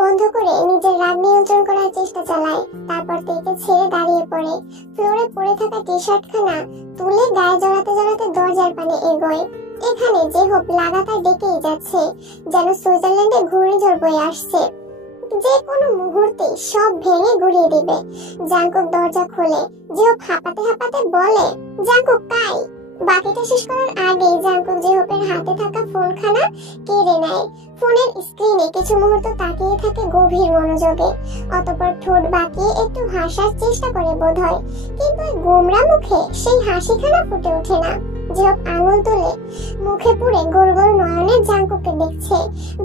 বন্ধ করে নিজের রাগ নিয়ন্ত্রণ করার চেষ্টা চালায়। তারপর তেকে ছেড়ে দাঁড়িয়ে পড়ে। ফ্লোরে পড়ে থাকা টি-শার্ট খানা তুলে গায়ে জড়াতে জড়াতে দরজার পানে এগোয়। এখানে জেহব লাগাতার ডেকেই যাচ্ছে, যেন সুইজারল্যান্ডে ঘূর্ণিঝড় বয়ে আসছে, যে কোনো মুহূর্তে সব ভেঙে গুড়িয়ে দিবে। জাঙ্কুক দরজা খোলে। জেহব হাঁপাতে হাঁপাতে বলে, জাঙ্কুক কাই। বাকিটা শেষ করার আগেই জাঙ্কুক জেহবের হাতে থাকা ফোনখানা কেড়ে নেয়। ফোনের স্ক্রিনে কিছু মুহূর্ত তাকিয়ে থাকে গভীর মনোযোগে, অতঃপর ঠোঁট বাঁকিয়ে একটু হাসার চেষ্টা করে বোধহয়, কিন্তু ওই গোমরা মুখে সেই হাসিখানা ফুটে ওঠে না। জেহব আঙুল তুলে মুখে পুরে গোল গোল নয়নে জাঙ্কুককে দেখছে।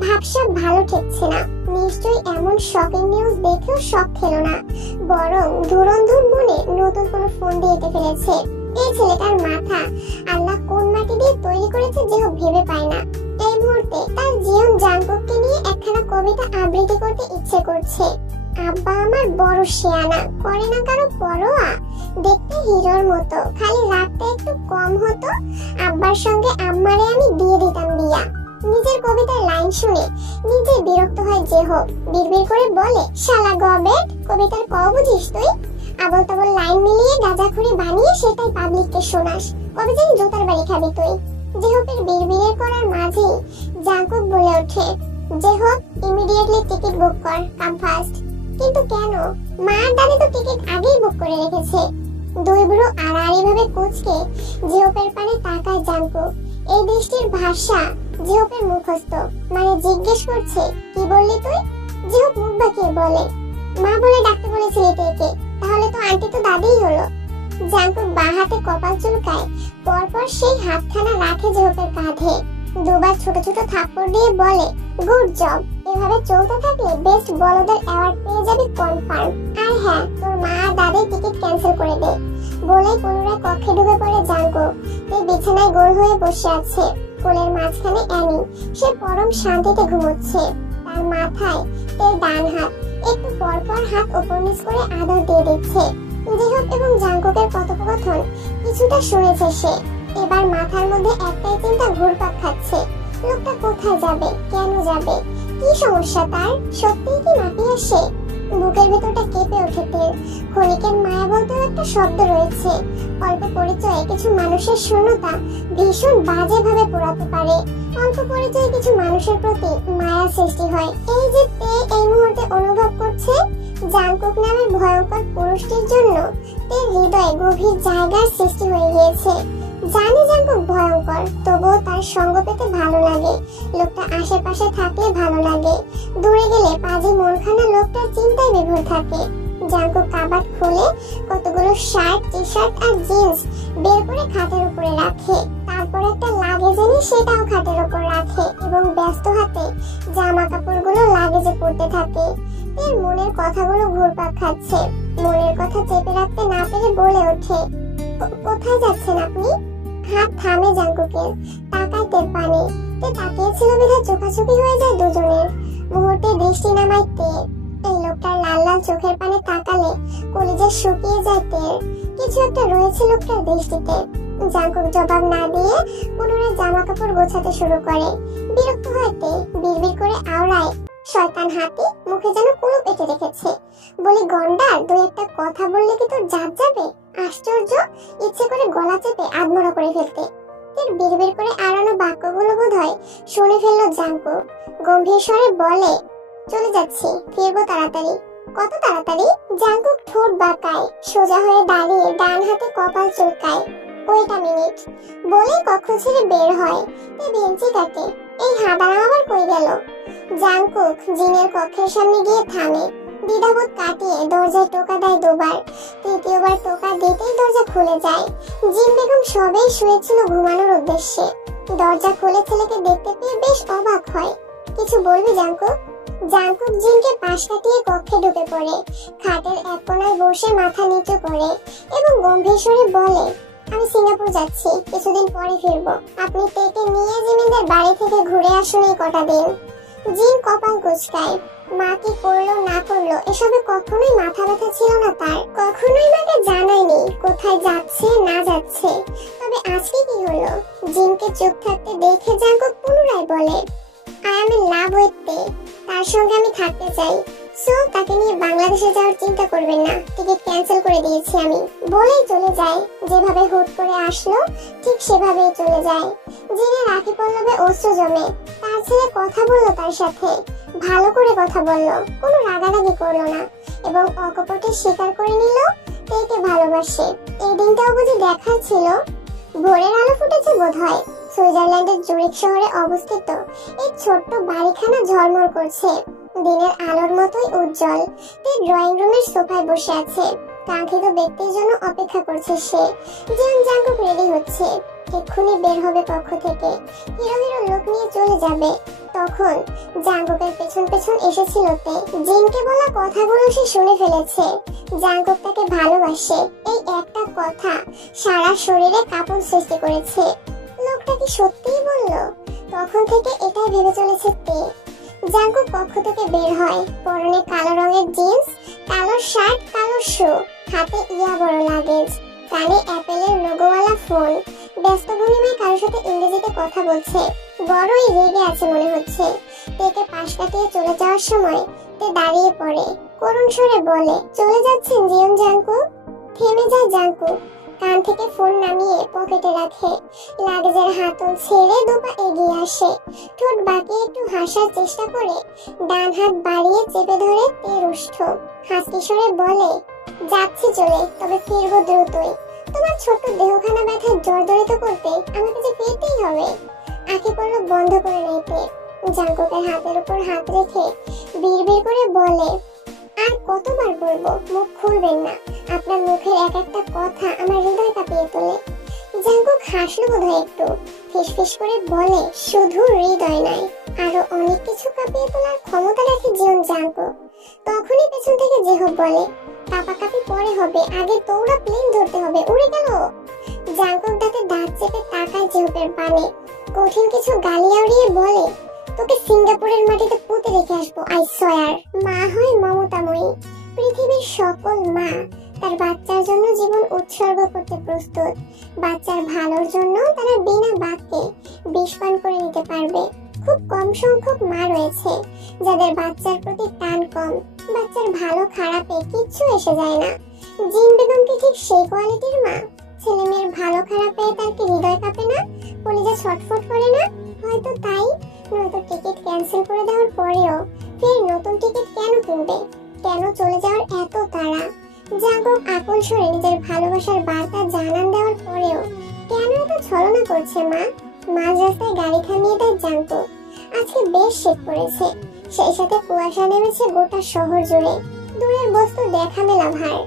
ভাবসাব ভালো ঠেকছে না। নিশ্চয়ই এমন শকিং নিউজ দেখেও শক খেলো না, বরং ধুরন্ধুর মনে নতুন কোনো ফোন দিয়ে ফেলেছে। এই ছেলেটার মাথা আল্লাহ কোন মাটি দিয়ে তৈরি করেছে জেহব ভেবে পায় না। এই মুহূর্তে তার জীবন জাঙ্কুককে নিয়ে একখানা কবিতা আবৃত্তি করতে ইচ্ছে করছে। আব্বা আমার বড় শিয়ানা, করে না কারো পরোয়া, দেখতে হিরোর মতো, খালি রাতটা একটু কম হতো, আব্বার সঙ্গে আম্মারে আমি দিয়ে দিতাম বিয়া। নিজের কবিতার লাইন শুনে নিজে বিরক্ত হয় জেহব। বিড়বিড় করে বলে, শালা গবেট, কবিতার ক বুঝিস তুই? আবল তাবল লাইন মিলিয়ে গাঁজাখুরি বানিয়ে সেটাই পাবলিককে শোনাস। কবে জানি জোতার বাড়ি খাবি তুই। জেহবের বিড়বিড়ের করার মাঝেই জাঙ্কুক বলে ওঠে, জেহব ইমিডিয়েটলি টিকিট বুক কর, কাম ফাস্ট। কিন্তু কেন? মা আর দাদি তো টিকিট আগেই বুক করে রেখেছে। দুই বুড়ো আড়াআড়ি ভাবে কুঁচকে জেহবের পানে তাকায় জাঙ্কুক। এই দৃষ্টির ভাষা জেহবের মুখস্থ, মানে জিজ্ঞেস করছে, কি বললি তুই? জেহব মুখ বাঁকিয়ে বলে, মা বলে ডাকতে বলেছিলি তেকে, তাহলে তো আন্টি তো দাদিই হলো। জাঙ্কুক বাঁ হাতে কপাল চুলকায়, পরপর সেই হাতখানা রাখে জেহবের কাঁধে। দুবার ছোট ছোট থাপ্পড় দিয়ে বলে, গুড জব, এভাবে চলতে থাকলে বেস্ট বলদের অ্যাওয়ার্ড পেয়ে যাবি কনফার্ম। আর হ্যাঁ, তোর মা আর দাদির টিকিট ক্যান্সেল করে দে। বলেই পুনরায় কক্ষে ঢুকে পড়ে জাঙ্কুক। সে বিছানায় গোল হয়ে বসে আছে, কোলের মাঝখানে অ্যানি। সে পরম শান্তিতে ঘুমোচ্ছে। তার মাথায় তার ডান হাত একটু পরপর হাত উপর নিচ করে আদর দিয়ে দিচ্ছে। জেহব এবং জাঙ্কুকের কথোপকথন কিছুটা শুনেছে সে। এবার মাথার মধ্যে একটাই চিন্তা ঘুরপাক খাচ্ছে, লোকটা কোথায় যাবে, কেন যাবে, কি সমস্যা তার, সত্যিই কি মাটি আসে? বুকের ভেতরটা কেঁপে ওঠে তের। ক্ষণিকের মায়া বলতেও একটা শব্দ রয়েছে। অল্প পরিচয়ে কিছু মানুষের শূন্যতা ভীষণ বাজে ভাবে পোড়াতে পারে। অল্প পরিচয়ে কিছু মানুষের প্রতি মায়া সৃষ্টি হয়। এই যে তে এই মুহূর্তে অনুভব করছে জাঙ্কুক নামের ভয়ঙ্কর পুরুষটির জন্য তের হৃদয়ে গভীর জায়গার সৃষ্টি হয়ে গিয়েছে। জানি জাঙ্কুক ভয়ঙ্কর, তবুও তার সঙ্গ পেতে ভালো লাগে। লোকটা আশেপাশে থাকলে ভালো লাগে, দূরে গেলে পাজি মনখানা লোকটার চিন্তায় বিভোর থাকে। জাঙ্কুক কাবাট খুলে কতগুলো শার্ট, টি-শার্ট আর জিন্স বের করে খাটের উপরে রাখে। তারপর একটা লাগেজ এনে সেটাও খাটের উপর রাখে এবং ব্যস্ত হাতে জামা কাপড়গুলো লাগেজে পড়তে থাকে। এর মনের কথাগুলো ঘুরপাক খাচ্ছে। মনের কথা চেপে রাখতে না পেরে বলে ওঠে, কোথায় যাচ্ছেন আপনি? হাত থামে জাঙ্কুকের, তাকায় তের পানে। তে তাকিয়েছিল বিধায় চোখাচোখি হয়ে যায় দুজনের। মুহূর্তে দৃষ্টি নামায় তে। এই লোকটার লাল লাল চোখের পানে তাকালে কলিজা শুকিয়ে যায় তের। কিছু একটা রয়েছে লোকটার দৃষ্টিতে। জাঙ্কুক জবাব না দিয়ে পুনরায় জামা কাপড় গোছাতে শুরু করে। বিরক্ত হয় তে, বিড়বিড় করে আওড়ায়, শয়তান হাতি, মুখে যেন কুলুপ এঁটে রেখেছে। বলি, গন্ডার, দুই একটা কথা বললে কি তোর জাত যাবে? আশ্চর্য, ইচ্ছে করে গলা চেপে আধমরা করে ফেলতে। এর বিড়বিড় করে আড়ানো বাক্যগুলো বোধহয় শুনে ফেললো জাঙ্কুক। গম্ভীর স্বরে বলে, চলে যাচ্ছি, ফিরবো তাড়াতাড়ি। কত তাড়াতাড়ি? জাঙ্কুক ঠোঁট বাঁকায়, সোজা হয়ে দাঁড়িয়ে ডান হাতে কপাল চুলকায়। ওয়েট আ মিনিট বলে কক্ষ ছেড়ে বের হয়। তে ভেঞ্চি কাটে, এই হাঁদারাম আবার কই গেল? জাঙ্কুক জিনের কক্ষের সামনে গিয়ে থামে। খুলে যায়। জিন বেগম সবেই শুয়েছিল ঘুমানোর উদ্দেশ্যে। দরজা খুলে ছেলেকে দেখতে পেয়ে বেশ অবাক হয়। কিছু বলবি জাঙ্কুক? জাঙ্কুক জিনকে পাশ কাটিয়ে কক্ষে ঢুকে পড়ে, খাটের এক কোণায় বসে মাথা নিচু করে এবং গম্ভীর স্বরে বলে, আমি সিঙ্গাপুর যাচ্ছি, কিছুদিন পরে ফিরবো। আপনি তেকে নিয়ে জিমিনদের বাড়ি থেকে ঘুরে আসুন এই কটা দিন। জিন কপাল কুঁচকায়। মা কি করলো না করলো এসবে কখনোই মাথা ব্যথা ছিল না তার। কখনোই মাকে জানায়নি কোথায় যাচ্ছে না যাচ্ছে। তবে আজকে কি হলো? জিনকে চুপ থাকতে দেখে জাঙ্কুক পুনরায় বলে, I am in love with তে। তার সঙ্গে আমি থাকতে চাই। সো তাকে নিয়ে বাংলাদেশে যাওয়ার চিন্তা করবেন না, টিকিট ক্যান্সেল করে দিয়েছি আমি। বলেই চলে যায়। যেভাবে হুট করে আসলো ঠিক সেভাবেই চলে যায়। জিনের আঁখি পল্লবে অশ্রু জমে। তার ছেলে কথা বললো তার সাথে, ভালো করে কথা বললো, কোনো রাগারাগি করলো না এবং অকপটে স্বীকার করে নিল তেকে ভালোবাসে। এই দিনটাও বুঝি দেখার ছিল। ভোরের আলো ফুটেছে বোধহয়। সুইজারল্যান্ডের জুরিক শহরে অবস্থিত এই ছোট্ট বাড়িখানা ঝলমল করছে, দিনের আলোর মতোই উজ্জ্বল। তে ড্রয়িং রুমের সোফায় বসে আছে, কাঙ্ক্ষিত ব্যক্তির জন্য অপেক্ষা করছে সে। জিন জাঙ্কুক রেডি হচ্ছে, এক্ষুনি বের হবে কক্ষ থেকে, হিরো হিরো লোক নিয়ে চলে যাবে। তখন জাঙ্কুকের পেছন পেছন এসেছিল তে। জিনকে বলা কথাগুলো সে শুনে ফেলেছে। জাঙ্কুক তাকে ভালোবাসে, এই একটা কথা সারা শরীরে কাঁপন সৃষ্টি করেছে। লোকটা কি সত্যিই বললো? তখন থেকে এটাই ভেবে চলেছে তে। জাঙ্কুক কক্ষ থেকে বের হয়, পরনে কালো রঙের জিন্স, কালো শার্ট, কালো শু, হাতে ইয়া বড় লাগেজ, কানে অ্যাপেলের লোগোওয়ালা ফোন। ব্যস্ত ভঙ্গিমায় কারোর সাথে ইংরেজিতে কথা বলছে। বড়ই রেগে আছে মনে হচ্ছে। তেকে পাশ কাটিয়ে চলে যাওয়ার সময় তে দাঁড়িয়ে পড়ে, করুণ স্বরে বলে, চলে যাচ্ছেন জিয়ন জাঙ্কুক? থেমে যায় জাঙ্কুক, কান থেকে ফোন নামিয়ে পকেটে রাখে, লাগেজের হাতল ছেড়ে দুপা এগিয়ে আসে, ঠোঁট বাঁকিয়ে একটু হাসার চেষ্টা করে ডান হাত বাড়িয়ে চেপে ধরে তে রুষ্ট হাসি স্বরে বলে, যাচ্ছি চলে, তবে ফিরবো দ্রুতই। তোমার ছোট্ট দেহখানা ব্যথায় জর্জরিত করতে আমাকে যে ফিরতেই হবে। আঁখি পলক বন্ধ করে নিতে জাঙ্কুকের হাতের উপর হাত রেখে বিড়বিড় করে বলে, আর কতবার বলবো মুখ খুলবেন না? আপনার মুখের এক একটা কথা আমার হৃদয় কাঁপিয়ে তোলে। জাঙ্কুক হাসলো বোধহয় একটু, ফিসফিস করে বলে, শুধু হৃদয় নয়, আরো অনেক কিছু কাঁপিয়ে তোলার ক্ষমতা রাখে জিয়ন জাঙ্কুক। তখনই পেছন থেকে জেহব বলে, কাঁপাকাঁপি পরে হবে, আগে তোরা প্লেন ধরতে হবে। উড়ে গেল। জাঙ্কুক দাঁতে দাঁত চেপে তাকায় জেহবের পানে, কঠিন কিছু গালিয়া উড়িয়ে বলে, তোকে সিঙ্গাপুরের মাটিতে পুঁতে রেখে আসবো, আই সোয়ার। মা হয় মমতাময়ী। পৃথিবীর সকল মা তার বাচ্চার জন্য জীবন উৎসর্গ করতে প্রস্তুত। বাচ্চার ভালোর জন্য তারা বিনা বাক্যে বিষ পান করে নিতে পারবে। খুব কম সংখ্যক মা রয়েছে যাদের বাচ্চার প্রতি টান কম, বাচ্চার ভালো খারাপে কিচ্ছু এসে যায় না। জিন বেগম কি ঠিক সেই কোয়ালিটির মা? ছেলে মেয়ের ভালো খারাপে তার কি হৃদয় কাঁপে না, কলিজা ছটফট করে না? হয়তো তাই, নয়তো টিকিট ক্যান্সেল করে দেওয়ার পরেও ফের নতুন টিকিট কেন কিনবে? কেন চলে যাওয়ার এত তাড়া? জাঙ্কুক আকুল স্বরে নিজের ভালোবাসার বার্তা জানান দেওয়ার পরেও কেন এত ছলনা করছে মা? মাঝ রাস্তায় গাড়ি থামিয়ে দেয় জাঙ্কুক। আজকে বেশ শীত পড়েছে, সেই সাথে কুয়াশা নেমেছে গোটা শহর জুড়ে। দূরের বস্তু দেখা মেলা ভার,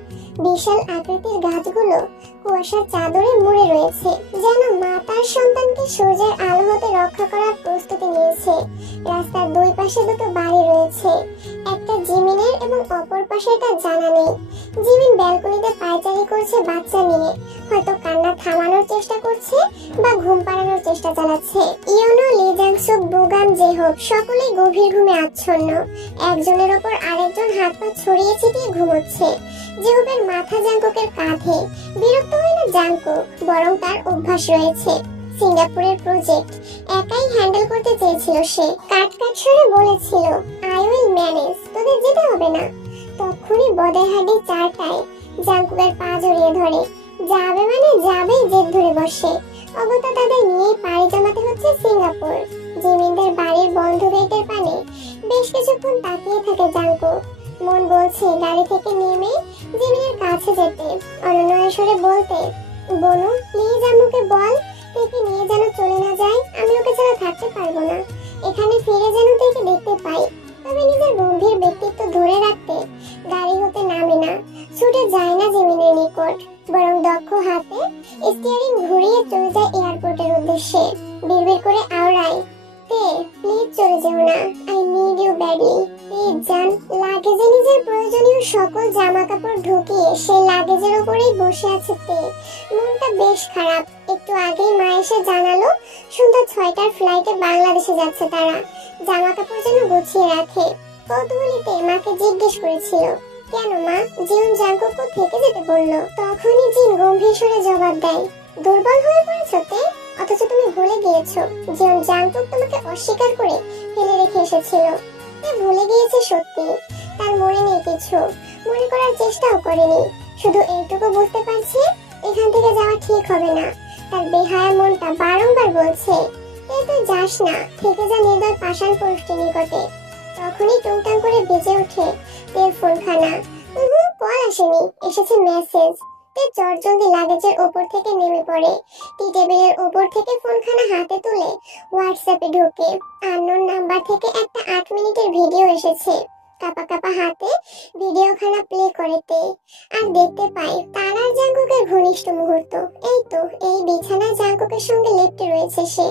বিশাল আকৃতির গাছগুলো কুয়াশার চাদরে মুড়ে রয়েছে, যেন মা তার সন্তানকে সূর্যের আলো হতে রক্ষা করার প্রস্তুতি নিয়েছে। রাস্তার দুই পাশে দুটো বাড়ি রয়েছে, একটা জিমিনের এবং অপর পাশে এটা জানা নেই। জিমিন ব্যালকনিতে পায়চারি করছে বাচ্চা নিয়ে, হয়তো কান্না থামানোর চেষ্টা করছে বা ঘুম পাড়ানোর চেষ্টা চালাচ্ছে। ইয়োনো, লি জাংসুক, বুগান, জেহব সকলেই গভীর ঘুমে আচ্ছন্ন। একজনের ওপর আরেকজন হাত পা ছড়িয়ে ছিটিয়ে ঘুমোচ্ছে। জেহবের মাথা জাঙ্কুকের কাঁধে। বিরক্ত হয় না জাঙ্কুক, বরং তার অভ্যাস রয়েছে। সিঙ্গাপুরের প্রজেক্ট একাই হ্যান্ডেল করতে চেয়েছিল সে। কাট কাট স্বরে বলেছিল, আই উইল ম্যানেজ, তোদের যেতে হবে না। তখনই বদের হাড্ডি চারটায় জাঙ্কুকের পা জড়িয়ে ধরে। যাবে মানে যাবেই, জেদ ধরে বসে। অগত্যা তাদের নিয়েই পাড়ি জমাতে হচ্ছে সিঙ্গাপুর। জিমিনদের বাড়ির বন্ধ গেটের পানে বেশ কিছুক্ষণ তাকিয়ে থাকে জাঙ্কুক। মন বলছে গাড়ি থেকে নেমে জিমিনের কাছে যেতে, অনন্যা স্বরে বলতে, বনু প্লিজ আম্মুকে বল তেকে নিয়ে যেন চলে না যায়, আমি ওকে ছাড়া থাকতে পারবো না। এখানে ফিরে যেন তেকে দেখতে পাই। তবে নিজের গম্ভীর ব্যক্তিত্ব ধরে রাখতে গাড়ি হতে নামে না, ছুটে যায় না জিমিনের নিকট, বরং দক্ষ হাত লাগেজে নিজের প্রয়োজনীয় সকল জামা কাপড় ঢুকিয়ে সে লাগেজের উপরেই বসে আছে তে। মনটা বেশ খারাপ। একটু আগেই মা এসে জানালো সন্ধ্যা 6টার ফ্লাইটে বাংলাদেশে যাচ্ছে তারা। জামা কাপড় যেন গুছিয়ে রাখে। কৌতূহলীতে মাকে জিজ্ঞেস করেছিল, কেন মা, জিউন জাংকুককে থেকে যেতে বললো? তখনই জিন গম্ভীর স্বরে জবাব দেয়, দুর্বল হয়ে পড়েছো তে, অথচ তুমি ভুলে গিয়েছো জিউন জাংকুক তোমাকে অস্বীকার করে ফেলে রেখে এসেছিল। তে ভুলে গিয়েছে সত্যি, তার মনে নেই কিছু, মনে করার চেষ্টাও করেনি। শুধু এইটুকু বুঝতে পারছে এখান থেকে যাওয়া ঠিক হবে না। তার বেহায়া মনটা বারংবার বলছে, এই তুই যাস না, থেকে যা নির্দয় পাষাণ পুরুষটির নিকটে। তখনই টুংটাং করে বেজে ওঠে তের ফোনখানা। কল আসেনি, এসেছে মেসেজ। তে চটজলদি লাগেজের ওপর থেকে নেমে পড়ে। টি টেবিলের ওপর থেকে ফোনখানা হাতে তুলে হোয়াটসঅ্যাপে ঢোকে। আননোন নাম্বার থেকে একটা 8 মিনিটের ভিডিও এসেছে। কাপা কাপা হাতে ভিডিওখানা প্লে করেতে আর দেখতে পাই তার আর জাংকুকের ঘনিষ্ঠ মুহূর্ত। এই তো এই বিছানায় জাংকুকের সঙ্গে লেপ্টে রয়েছে সে।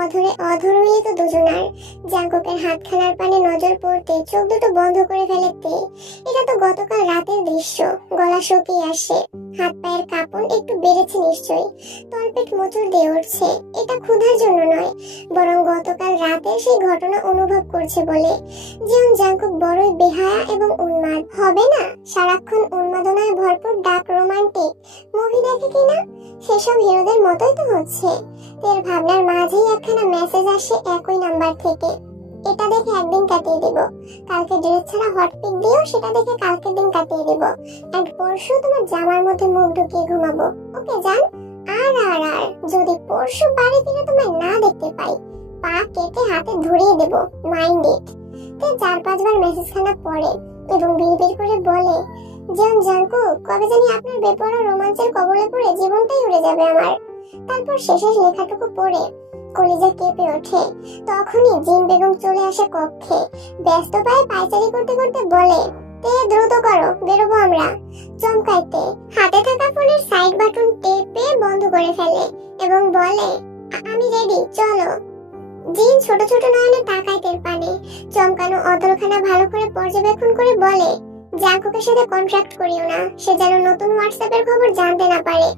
অধরে অধর মিলিত দুজনার। জাংকুকের হাতখানার পানে নজর পড়তে চোখ দুটো বন্ধ করে ফেলেতে। এটা তো গতকাল রাতের দৃশ্য। গলা শুকিয়ে আসে, হাত পায়ের কাঁপন একটু বেড়েছে নিশ্চয়ই। তলপেট মোচড় দিয়ে উঠছে। এটা ক্ষুধার জন্য নয়, বরং গতকাল রাতে সেই ঘটনা অনুভব করছে বলে। জিউন জাংকুক বড়ই বেহায়া এবং উন্মাদ। হবে না সারাক্ষণ উন্মাদনায় ভরপুর ডার্ক রোমান্টিক মুভি দেখে কিনা? সেসব হিরোদের মতোই তো হচ্ছে। এর ভাবনার মাঝেই একখানা মেসেজ আসে একই নাম্বার থেকে। এটা দেখে একদিন কাটিয়ে দিব, কালকে ড্রেস ছাড়া হট পিক দিও, সেটা দেখে কালকের দিন কাটিয়ে দিব, এন্ড পরশু তোমার জামার মধ্যে মুখ ঢুকিয়ে ঘুমাবো। ওকে জান। আর আর আর যদি পরশু বাড়ি ফিরে তোমায় না দেখতে পাই, পা কেটে হাতে ধরিয়ে দেব, মাইন্ড ইট। তে 4-5 বার মেসেজখানা পড়ে এবং বিড়বিড় করে বলে, জিউন জাংকুক, কবে জানি আপনার বেপরোয়া রোমাঞ্চের কবলে পড়ে জীবনটাই উড়ে যাবে আমার। তারপর শেষের লেখাটুকু পড়ে কলিজা কেঁপে ওঠে। তখনই জিন বেগম চলে আসে কক্ষে। ব্যস্ত পায়ে পায়চারি করতে করতে বলে, তে দ্রুত করো, বেরোবো আমরা। চমকাইতে হাতে থাকা ফোনের সাইড বাটন টেপে বন্ধ করে ফেলে এবং বলে, আমি রেডি, চলো। জিন ছোট ছোট নয়নে তাকায় তের পানে। চমকানো অদলখানা ভালো করে পর্যবেক্ষণ করে বলে, জাংকুকের সাথে কন্ট্রাক্ট করিও না, সে যেন নতুন হোয়াটসঅ্যাপের খবর জানতে না পারে।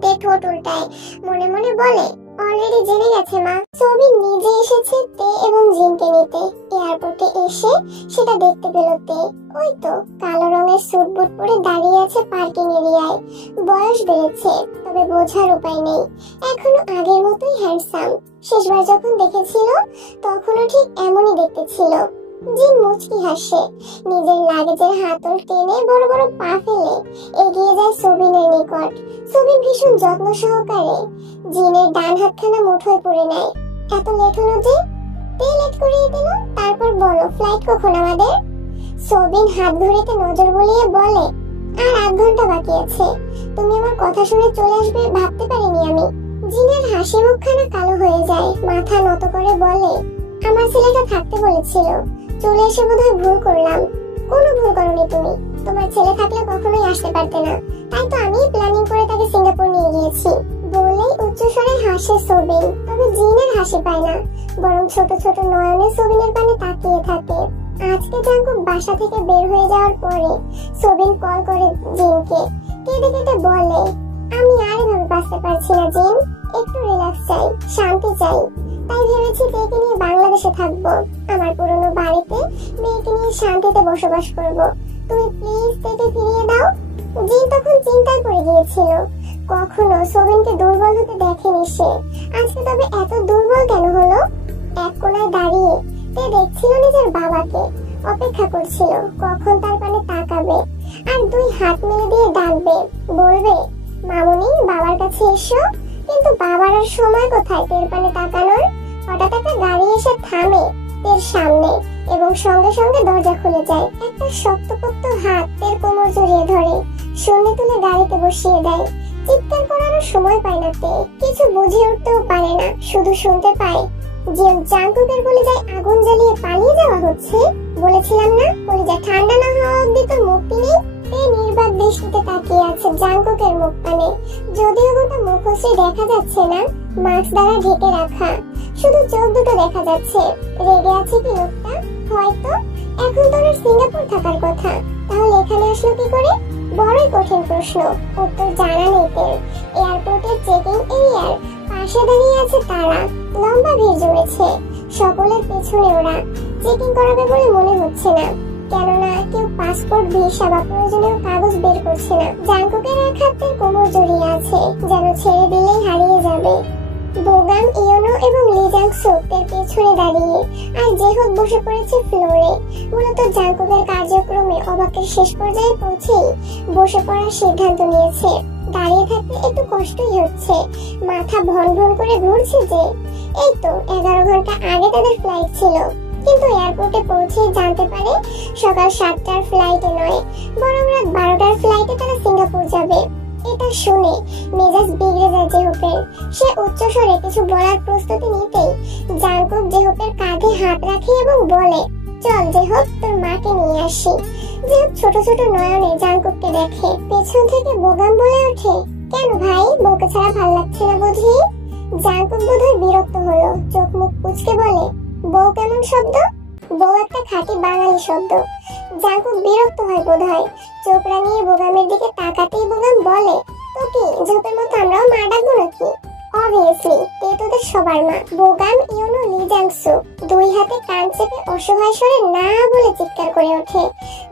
তে ঠোঁট উল্টায়, মনে মনে বলে, অলরেডি জেনে গেছে মা। ছবি নিজে এসেছে তে এবং জিনকে নিতে। এয়ারপোর্টে এসে সেটা দেখতে পেল তে। ওই তো কালো রঙের স্যুট বুট পরে দাঁড়িয়ে আছে পার্কিং এরিয়ায়। বয়স বেড়েছে, তবে বোঝার উপায় নেই, এখনো আগের মতোই হ্যান্ডসাম। শেষবার যখন দেখেছিল তখনও ঠিক এমনই দেখতে ছিল। জিন মুচকি হাসে। নিজের লাগেজের হাতল টেনে বড় বড় পা ফেলে এগিয়ে যায় সোবিনের নিকট। সোবিন ভীষণ যত্ন সহকারে জিনের ডান হাতখানা মুঠোয় পড়ে নেয়। এত লেট হলো যে? তে লেট করিয়ে দিল। তারপর বলো, ফ্লাইট কখন আমাদের? সোবিন হাত ধরেতে নজর বলিয়ে বলে, আর 8 ঘন্টা বাকি আছে। তুমি আমার কথা শুনে চলে আসবে ভাবতে পারিনি আমি। জিনের হাসি মুখখানা কালো হয়ে যায়। মাথা নত করে বলে, আমার ছেলেটা থাকতে বলেছিল, চলে এসে বোধহয় ভুল করলাম। কোনো ভুল করনি তুমি, তোমার ছেলে থাকলে কখনোই আসতে পারতে না, তাই তো আমি প্ল্যানিং করে তাকে সিঙ্গাপুর নিয়ে গিয়েছি। বলেই উচ্চস্বরে হাসে সোবিন। তবে জিনের হাসি পায় না, বরং ছোট ছোট নয়নে সোবিনের পানে তাকিয়ে থাকে। আজকে জাংকুক বাসা থেকে বের হয়ে যাওয়ার পরে সোবিন কল করে জিনকে। কেঁদে কেটে বলে, আমি আর এভাবে বাঁচতে পারছি না জিন, একটু রিল্যাক্স চাই, শান্তি চাই। তাই ভেবেছি তেকে নিয়ে বাংলাদেশে থাকবো, আমার পুরনো বাড়িতে মেয়েকে নিয়ে শান্তিতে বসবাস করব। তুমি প্লিজ তেকে ফিরিয়ে দাও। জিন তখন চিন্তায় পড়ে গিয়েছিল। কখনো সোবিনকে দুর্বল হতে দেখেনি সে, আজকে তবে এত দুর্বল কেন হলো? এক কোণায় দাঁড়িয়ে তে দেখছিল নিজের বাবাকে, অপেক্ষা করছিল কখন তার পানে তাকাবে আর 2 হাত মেলে দিয়ে ডাকবে, বলবে, মামুনি বাবার কাছে এসো। কিন্তু বাবার আর সময় কোথায় তের পানে তাকানোর? হঠাৎ একটা গাড়ি এসে থামে তের সামনে এবং সঙ্গে সঙ্গে দরজা খুলে যায়। একটা শক্তপোক্ত হাত তের কোমর জড়িয়ে ধরে, শূন্যে তুলে গাড়িতে বসিয়ে দেয়। চিৎকার করারও সময় পায় না তে, কিছু বুঝে উঠতেও পারে না, শুধু শুনতে পায়, জিউন জাংকুকের কলিজায় আগুন জ্বালিয়ে পালিয়ে যাওয়া হচ্ছে। বলেছিলাম না কলিজা ঠান্ডা না হওয়া অব্দি তোর মুক্তি নেই। তে নির্বাক দৃষ্টিতে তাকিয়ে আছে জাংকুকের মুখ পানে। যদিও গোটা মুখশ্রী দেখা যাচ্ছে না, মাস্ক দ্বারা ঢেকে রাখা, শুধু চোখ দুটো দেখা যাচ্ছে। রেগে আছে কি লোকটা? হয়তো এখন তো ওর সিঙ্গাপুর থাকার কথা, তাহলে এখানে আসলো কি করে? বড়ই কঠিন প্রশ্ন, উত্তর জানা নেই তের। এয়ারপোর্টের চেকিং এরিয়ার পাশে দাঁড়িয়ে আছে তারা, লম্বা ভিড় জমেছে, সকলের পেছনে ওরা। চেকিং করাবে বলে মনে হচ্ছে না, কেননা কেউ পাসপোর্ট, ভিসা বা প্রয়োজনীয় কাগজ বের করছে না। জাংকুকের এক হাতের কোমর জড়িয়ে আছে, যেন ছেড়ে দিলেই হারিয়ে যাবে। বোগাম, ইয়োনো এবং লি জাংসুক এর পেছনে দাঁড়িয়ে, আর জেহক বসে পড়েছে ফ্লোরে। মূলত জাংকুকের কার্যক্রমে অবাকের শেষ পর্যায়ে পৌঁছেই বসে পড়ার সিদ্ধান্ত নিয়েছে। দাঁড়িয়ে থাকতে একটু কষ্টই হচ্ছে, মাথা ভন ভন করে ঘুরছে যে এই তো 11 ঘন্টা আগে তাদের ফ্লাইট ছিল, কিন্তু এয়ারপোর্টে পৌঁছে জানতে পারে সকাল 7টার ফ্লাইটে নয়, বরং রাত 12টার ফ্লাইটে তারা সিঙ্গাপুর যাবে। এটা শুনে মেজাজ বিগড়ে যায় জেহপের। সে উচ্চস্বরে কিছু বলার প্রস্তুতি নিতেই জাংকুক জেহপের কাঁধে হাত রাখে এবং বলে, চল জেহপ, তোর মাকে নিয়ে আসি। জেহপ ছোট ছোট নয়নে জাংকুককে দেখে। পেছন থেকে বোগাম বলে ওঠে, কেন ভাই, বউকে ছাড়া ভাল লাগছে না বুঝি? জাংকুক বোধহয় বিরক্ত হলো, চোখ মুখ কুঁচকে বলে, বউ কেমন শব্দ? বউ একটা খাঁটি বাঙালি শব্দ। জাংকুক বিরক্ত হয় বোধহয়, চোখ রাঙিয়ে বোগামের দিকে তাকাতেই বোগাম বলে, তো কি ঝোপের মতো আমরাও মা ডাকবো নাকি? অবভিয়াসলি, তে তোদের সবার মা। বোগাম, ইয়োনো, লি জাংসুক দুই হাতে কান চেপে অসহায় স্বরে না বলে চিৎকার করে ওঠে।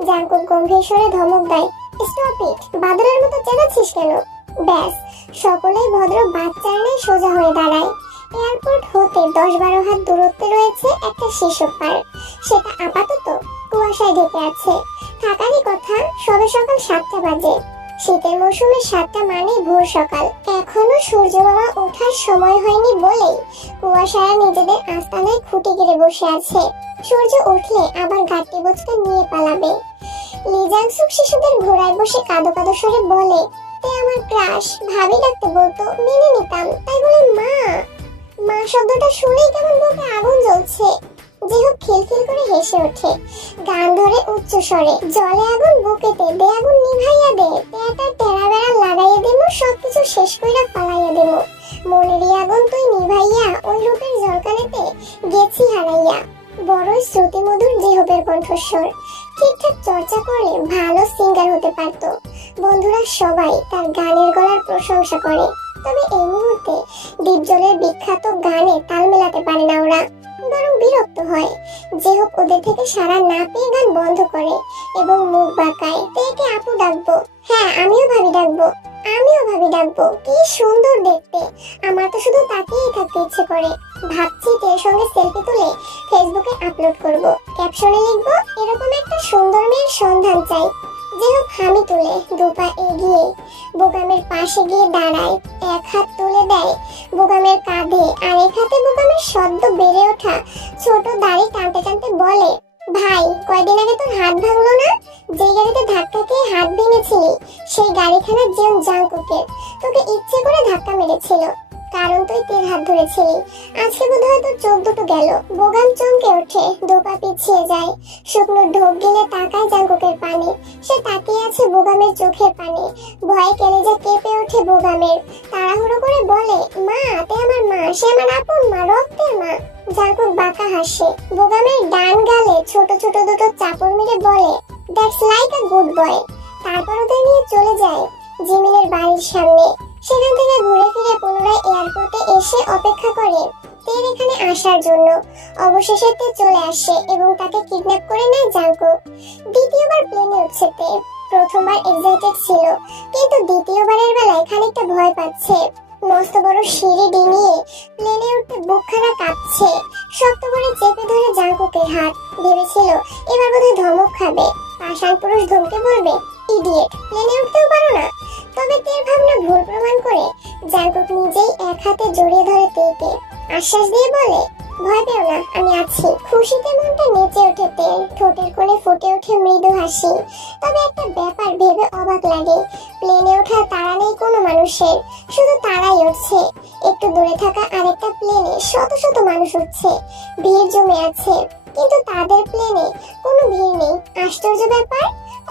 জাংকুক গম্ভীর স্বরে ধমক দেয়, স্টপ ইট, বাদরের মতো চেঁচাচ্ছিস কেন? ব্যাস, সকলেই ভদ্র বাচ্চার ন্যায় সোজা হয়ে দাঁড়ায়। এয়ারপোর্ট হতে 10-12 হাত দূরত্বে রয়েছে একটা শিশু পার্ক। সেটা আপাতত কুয়াশায় ঢেকে আছে। থাকারই কথা, সবে সকাল 7টা বাজে। শীতের মৌসুমে 7টা মানে ভোর সকাল। এখনো সূর্য মামা ওঠার সময় হয়নি বলেই কুয়াশারা নিজেদের আস্তানায় খুঁটি গেড়ে বসে আছে। সূর্য উঠলে আবার গাট্টি বোচকা নিয়ে পালাবে। লি জাংসুক শিশুদের ঘোড়ায় বসে কাঁদো কাঁদো স্বরে বলে, তে আমার ক্রাশ, ভাবি ডাকতে বলতো, মেনে নিতাম, তাই বলে মা। মা শব্দটা শুনেই কেমন বুকে আগুন জ্বলছে। জেহক খিলখিল করে হেসে ওঠে, গান ধরে উচ্চ স্বরে, জলে আগুন বুকেতে দে, আগুন নিভাইয়া দে, তেটা টেরা বেড়া লাগাইয়া দেবো, সবকিছু শেষ কইরা পালাইয়া দেবো। মনেরই আগুন তুই নিভাইয়া, ওই রূপের জলকানেতে গেছি হারাইয়া। বড়ই শ্রুতিমধুর জেহবের কণ্ঠস্বর। ঠিকঠাক চর্চা করলে ভালো সিঙ্গার হতে পারতো। বন্ধুরা সবাই তার গানের গলার প্রশংসা করে, তবে এই মুহূর্তে ডিপজলের বিখ্যাত গানে তাল মেলাতে পারে না ওরা, বরং বিরক্ত হয়। জেহপ ওদের থেকে সাড়া না পেয়ে গান বন্ধ করে এবং মুখ বাঁকায়, একে আপু ডাকবো, হ্যাঁ আমিও ভাবি ডাকবো, আমিও ভাবি ডাকবো, কি সুন্দর দেখতে, আমার তো শুধু তাকিয়েই থাকতে ইচ্ছে করে। ভাবছি তের সঙ্গে সেলফি তুলে ফেসবুকে আপলোড করব, ক্যাপশনে লিখবো, এরকম একটা সুন্দর মেয়ের সন্ধান চাই। জেহপ হামি তুলে দুপা এগিয়ে বোগামের পাশে গিয়ে দাঁড়ায়, এক হাত তুলে দেয় বোগামের কাঁধে, আর এক হাতে বোগামের সদ্য বেড়ে ওঠা ছোট দাড়ি টানতে টানতে বলে, ভাই কয়দিন আগে তোর হাত ভাঙলো না? যে গাড়িতে ধাক্কা খেয়ে হাত ভেঙেছিলি, সেই গাড়িখানা জিয়ং জাংকুকের। তোকে ইচ্ছে করে ধাক্কা মেরেছিল, কারণ তুই তের হাত ধরেছিলি। আজকে বোধহয় তোর চোখ দুটো গেল। বোগাম চমকে ওঠে, দোপা পিছিয়ে যায়, শুকনো ঢোক গিলে তাকায় জাংকুকের পানে। সে তাকিয়ে আছে বোগামের চোখের পানে। ভয়ে কলেজা কেঁপে ওঠে বোগামের। তাড়াহুড়ো করে বলে, মা, তে আমার মা, সে আমার আপন মা, রক্তের মা। জাংকুক বাঁকা হাসে, বোগামের ডান গালে ছোট ছোট দুটো চাপড় মেরে বলে, that's like a good boy. তারপর ওদের নিয়ে চলে যায় জিমিনের বাড়ির সামনে। সেখান থেকে ঘুরে ফিরে পুনরায় এয়ারপোর্টে এসে অপেক্ষা করে তের এখানে আসার জন্য। অবশেষে তে চলে আসে এবং তাকে কিডন্যাপ করে নেয় জাংকুক। দ্বিতীয়বার প্লেনে উঠছে তে। প্রথমবার এক্সাইটেড ছিল, কিন্তু দ্বিতীয়বারের বেলায় খানিকটা ভয় পাচ্ছে। মস্ত বড় সিঁড়ি ডিঙিয়ে প্লেনে উঠতে বুকখানা কাঁপছে। শক্ত করে চেপে ধরে জাংকুকের হাত। ভেবেছিল এবার বোধহয় ধমক খাবে, পাষাণ পুরুষ ধমকে বলবে, ইডিয়েট, প্লেনে উঠতেও পারো না। তবে তের ভাবনা ভুল প্রমাণ করে জাংকুক নিজেই এক হাতে জড়িয়ে ধরে তেকে, আশ্বাস দিয়ে বলে, ভয় পেও না, আমি আছি। খুশিতে মনটা নেচে ওঠে তের, ঠোঁটের কোণে ফুটে ওঠে মৃদু হাসি। তবে একটা ব্যাপার ভেবে অবাক লাগে, প্লেনে ওঠার তাড়া নেই কোনো মানুষের, শুধু তারাই উঠছে। একটু দূরে থাকা আরেকটা প্লেনে শত শত মানুষ উঠছে, ভিড় জমে আছে, কিন্তু তাদের প্লেনে কোনো ভিড় নেই। আশ্চর্য ব্যাপার,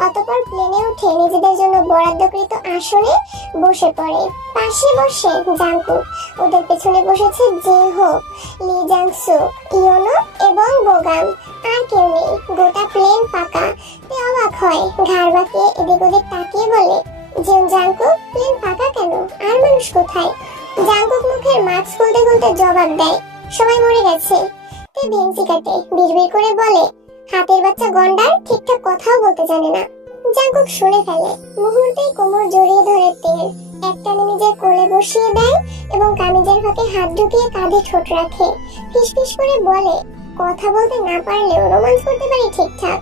অতঃপর প্লেনে উঠে নিজেদের জন্য বরাদ্দকৃত আসনে বসে পড়ে। পাশে বসে জাংকুক, ওদের পেছনে বসেছে জেহোপ, লি জাংসুক, ইয়োনো এবং বোগাম। আর কেউ নেই, গোটা প্লেন ফাঁকা। তে অবাক হয়, ঘাড় বাঁকিয়ে এদিক ওদিক তাকিয়ে বলে, জাংকুক, প্লেন ফাঁকা কেন? আর মানুষ কোথায়? জাংকুক মুখের মাস্ক খুলতে খুলতে জবাব দেয়, সবাই মরে গেছে। তে ভেংচি কাটে, বিড়বিড় করে বলে, হাতের বাচ্চা গন্ডার, ঠিকঠাক কথাও বলতে জানে না। জাংকুক শুনে ফেলে, মুহূর্তেই কোমর জড়িয়ে ধরে তেল একটানে নিজের কোলে বসিয়ে দেয় এবং কামিজের ফাঁকে হাত ঢুকিয়ে কাঁধে ঠোঁট রাখে। ফিসফিস করে বলে, কথা বলতে না পারলেও রোমান্স করতে পারি ঠিকঠাক।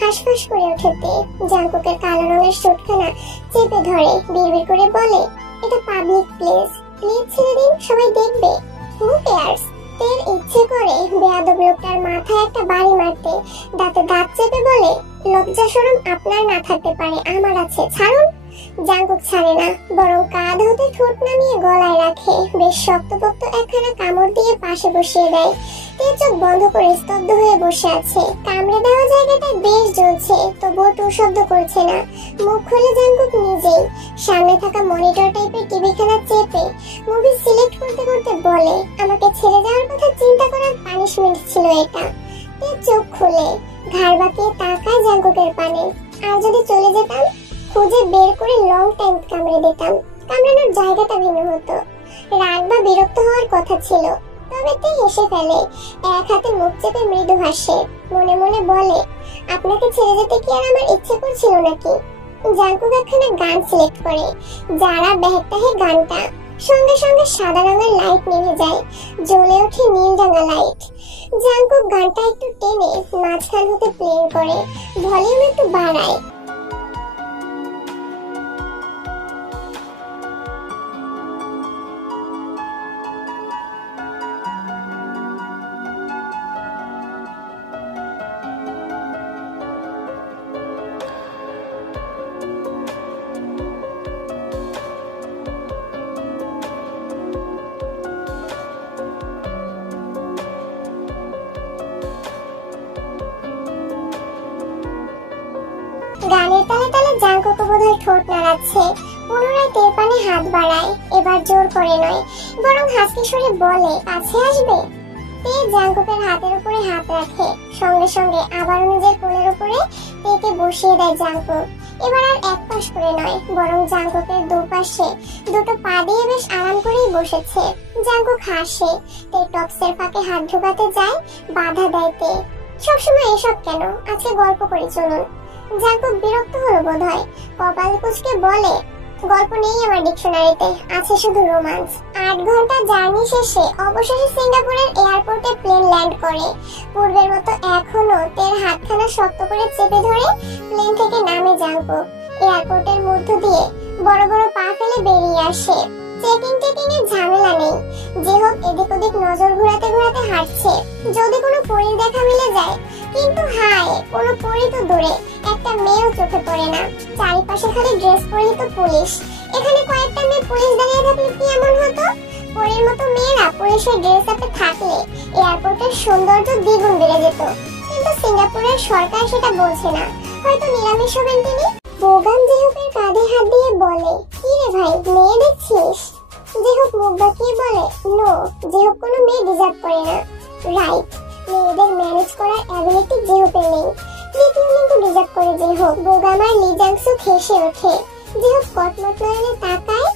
হাঁসফাঁস করে ওঠে তে, জাংকুকের কালো রঙের সুটখানা চেপে ধরে, বিড়বিড় করে বলে, এটা পাবলিক প্লেস, প্লিজ ছেড়ে দিন, সবাই দেখবে। হু কেয়ারস? তের ইচ্ছে করে বেয়াদব লোকটার মাথায় একটা বাড়ি মারতে, দাঁতে দাঁত চেপে বলে, লজ্জা শরম আপনার না থাকতে পারে, আমার আছে, ছাড়ুন। জাংকুক ছাড়ে না, বরং কাঁধ হতে ঠোঁট নামিয়ে গলায় রাখে, বেশ শক্তপোক্ত একখানা কামড় দিয়ে পাশে বসিয়ে দেয়। তে চোখ বন্ধ করে স্তব্ধ হয়ে বসে আছে। কামড়ে দেওয়া জায়গাটায় বেশ জ্বলছে, তবুও টু শব্দ করছে না। মুখ খুলে জাংকুক নিজেই সামনে থাকা মনিটর টাইপের টিভিখানা চেপে মুভি সিলেক্ট করতে করতে বলে, আমাকে ছেড়ে যাওয়ার কথা চিন্তা করার পানিশমেন্ট ছিল এটা। তে চোখ খুলে ঘাড় বাঁকিয়ে তাকায় জাংকুকের পানে। আর যদি চলে যেতাম, খুঁজে বের করে লং টাইম কামড়ে দিতাম। কামড়ানোর জায়গাটা ভিন্ন হতো। রাগ বা বিরক্ত হওয়ার কথা ছিল, তবে তে হেসে ফেলে, এক হাতে মুখ চেপে মৃদু হাসে। মনে মনে বলে, আপনাকে ছেড়ে যেতে কি আর আমার ইচ্ছে করছিল নাকি? জাংকুক একখানা গান সিলেক্ট করে, যারা বেহেক্তাহে গানটা। সঙ্গে সঙ্গে সাদা রঙের লাইট নিভে যায়, জ্বলে ওঠে নীল রাঙা লাইট। জাংকুক গানটা একটু টেনে মাঝখান হতে প্লে করে, ভলিউম একটু বাড়ায়। গানের তালে তালে জাংকুক বোধহয় ঠোঁট নাড়াচ্ছে। পুনরায় তের পানে হাত বাড়ায়, এবার জোর করে নয়, বরং হাসি সুরে বলে, কাছে আসবে। তে জাংকুকের হাতের উপরে হাত রাখে, সঙ্গে সঙ্গে আবার নিজের কোলের উপরে তেকে বসিয়ে দেয় জাংকুক। এবার আর এক পাশ করে নয়, বরং জাংকুকের দুপাশে দুটো পা দিয়ে বেশ আরাম করেই বসেছে। জাংকুক হাসে, তে টপসের ফাঁকে হাত ঢোকাতে যায়, বাধা দেয় তে। সবসময় এসব কেন, আজকে গল্প করি চলুন। জাংকুক বিরক্ত হলো বোধহয়, কপাল কুঁচকে বলে, গল্প নেই আমার ডিকশনারিতে, আছে শুধু রোমান্স। 8 ঘন্টা জার্নি শেষে অবশেষে সিঙ্গাপুরের এয়ারপোর্টে প্লেন ল্যান্ড করে। পূর্বের মতো এখনো তের হাতখানা শক্ত করে চেপে ধরে প্লেন থেকে নামে জাংকুক। এয়ারপোর্টের মধ্য দিয়ে বড় বড় পা ফেলে বেরিয়ে আসে। চেকিং এর ঝামেলা নেই, যে হোক এদিক ওদিক নজর ঘুরাতে ঘুরাতে হাঁটছে, যদি কোনো পরীর দেখা মিলে যায়। কিন্তু হায়, কোনো পরী তো দূরে, একটা মেয়েও চোখে পড়ে না। চারিপাশে খালি ড্রেস পরিহিত পুলিশ। এখানে কয়েকটা মেয়ে পুলিশ দাঁড়িয়ে থাকলে কি এমন হতো? পরীর মতো মেয়েরা পুলিশের ড্রেস আপে থাকলে এয়ারপোর্টের সৌন্দর্য দ্বিগুণ বেড়ে যেত। কিন্তু সিঙ্গাপুরের সরকার সেটা বলছে না, হয়তো নিরামিষ হবেন তিনি। বোগাম জেহোপের কাঁধে হাত দিয়ে বলে, কি রে ভাই, মেয়ে দেখছিস? জেহোপ মুখ বাঁকিয়ে বলে, নো, জেহোপ কোনো মেয়ে ডিজার্ভ করে না। রাইট, মেয়েদের ম্যানেজ করার অ্যাবিলিটি জেহোপের নেই, তৃতীয় লিঙ্গ ডিজার্ভ করে জেহোপ। বোগাম আর লি জাংসুক হেসে ওঠে। জেহোপ কটমট নয়নে তাকায়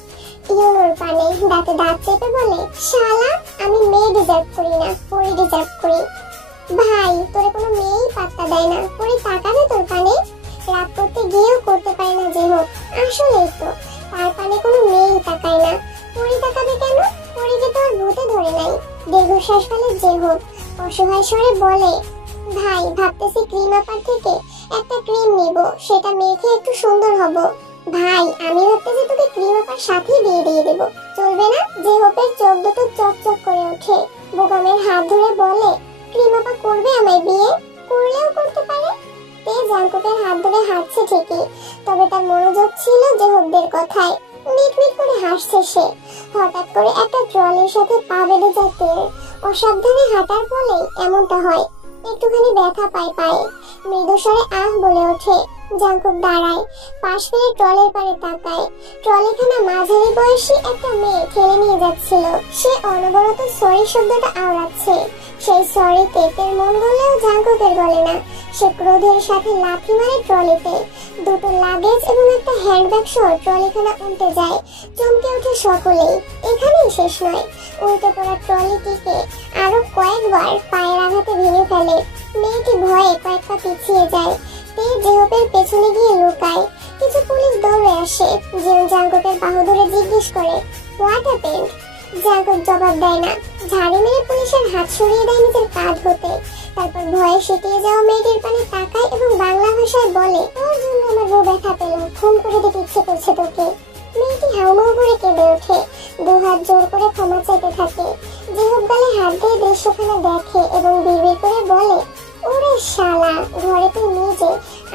ইয়োনোর পানে, দাঁতে দাঁত চেপে বলে, শালা, আমি মেয়ে ডিজার্ভ করি না, পরি ডিজার্ভ করি। ভাই, তোরে কোনো মেয়েই পাত্তা দেয় না, পরি তাকাবে তোর পানে? রাগ করতে গিয়েও করতে পারে না জেহোপ। আসলেই তো, তার পানে কোনো মেয়েই তাকায় না, পরি তাকাবে কেন? পরিকে তো আর ভূতে ধরে নাই। দীর্ঘশ্বাস ফেলে জেহোপ, অসহায় স্বরে বলে, ভাই, ভাবতেছি ক্রিম আপার থেকে একটা ক্রিম নিব, সেটা মেখে একটু সুন্দর হব। ভাই, আমি ভাবতেছি তোকে ক্রিম আপার সাথেই বিয়ে দিয়ে দেব, চলবে না? জেহোপের চোখ দুটো চকচক করে ওঠে। বোগামের হাত ধরে বলে, ক্রিম আপা করবে আমায় বিয়ে? করলেও করতে পারে। তে জাংকুকের হাত ধরে হাঁটছে ঠিকই, তবে তার মনোযোগ ছিল জেহোপদের কথায়। মিটমিট করে হাসছে সে। হঠাৎ করে একটা ট্রলির সাথে পা বেঁধে যায় তের। অসাবধানে হাঁটার ফলে এমনটা হয়, একটুখানি ব্যথা পায় পায়ে। মৃদুস্বরে আহ বলে ওঠে, জাঙ্কুক দাঁড়ায়, পাশ ফিরে ট্রলের পারে তাকায়। ট্রলিখানা মাঝারি বয়সী একটা মেয়ে ঠেলে নিয়ে যাচ্ছিল। সে অনবরত সরি শব্দটা আওড়াচ্ছে। সেই সরিতে তের মন গলেও জাঙ্কুকের গলে না। সে ক্রোধের সাথে লাথি মারে ট্রলিতে। দুটো লাগেজ এবং একটা হ্যান্ডব্যাগ সহ ট্রলিখানা উল্টে যায়। চমকে ওঠে সকলেই। এখানেই শেষ নয়, উল্টে পড়া ট্রলিটিকে আরো কয়েকবার পায়ের আঘাতে ভেঙে ফেলে। মেয়েটি ভয়ে কয়েক পা পিছিয়ে যায়। তে জেহপের পেছনে গিয়ে লুকায়। কিছু পুলিশ দৌড়ে আসে। জিয়ন জাঙ্কুকের বাহু ধরে জিজ্ঞেস করে, হোয়াট হ্যাপেন্ড? জাঙ্কুক জবাব দেয় না। ঝাড়ি মেরে পুলিশের হাত সরিয়ে দেয় নিজের কাঁধ হতে। তারপর ভয়ে সেটিয়ে যাওয়া মেয়েটির পানে তাকায় এবং বাংলা ভাষায় বলে, তোর জন্য আমার বউ ব্যথা পেল, খুন করে দিতে ইচ্ছে করছে তোকে। মেয়েটি হাউমাউ করে কেঁদে ওঠে, দুহাত জোর করে ক্ষমা চাইতে থাকে। জেহপ গালে হাত দিয়ে দৃশ্যখানা দেখে এবং বিড়বিড় করে বলে, ওরে শালা, ঘরে তুই নিজে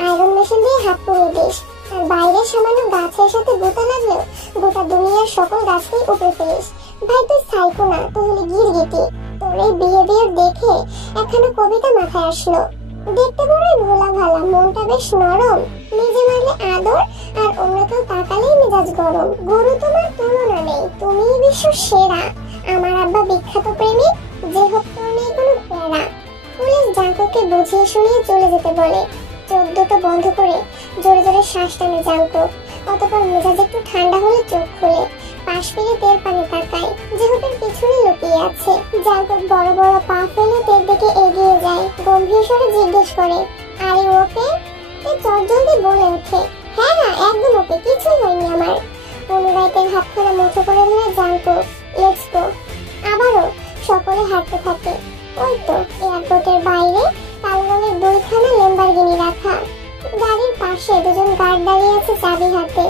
আয়রন মেশিন দিয়ে হাত পুড়িয়ে দিস, আর বাইরে সামান্য গাছের সাথে গোটা লাগলেও গোটা দুনিয়ার সকল গাছকেই উপড়ে ফেলিস। ভাই তুই সাইকো না, তুই হলি গিরগিটি। তোর এই বিহেভিয়ার দেখে একখানা কবিতা মাথায় আসলো। দেখতে বড়ই ভোলা ভালা, মনটা বেশ নরম, নিজে মারলে আদর আর অন্য কেউ তাকালেই মেজাজ গরম। গরু তোমার তুলনা নেই, তুমিই বিশ্ব সেরা। আমার আব্বা বিখ্যাত প্রেমিক, যে হোক তোর নেই কোনো প্যারা। পুলিশ জাঙ্কুককে বুঝিয়ে শুনিয়ে চলে যেতে বলে। চোখ দুটো বন্ধ করে জোরে জোরে শ্বাস টানে জাঙ্কুক। অতঃপর মেজাজ একটু ঠান্ডা হলে চোখ খুলে পাশ ফিরে তের পানে তাকায়। জেহপের পিছনে লুকিয়ে আছে। জাঙ্কুক বড় বড় পা ফেলে তের দিকে এগিয়ে যায়। গম্ভীর স্বরে জিজ্ঞেস করে, আর ইউ ওকে? তে চটজলদি বলে ওঠে, হ্যাঁ হ্যাঁ একদম ওকে, কিছুই হয়নি আমার। পুনরায় তের হাতখানা মুঠো করে ধরে জাঙ্কুক, লেটস গো। আবারও সকলে হাঁটতে থাকে। ওই তো এয়ারপোর্টের বাইরে কালো রঙের দুইখানা ল্যাম্বরগিনি রাখা। গাড়ির পাশে দুজন গার্ড দাঁড়িয়ে আছে চাবি হাতে।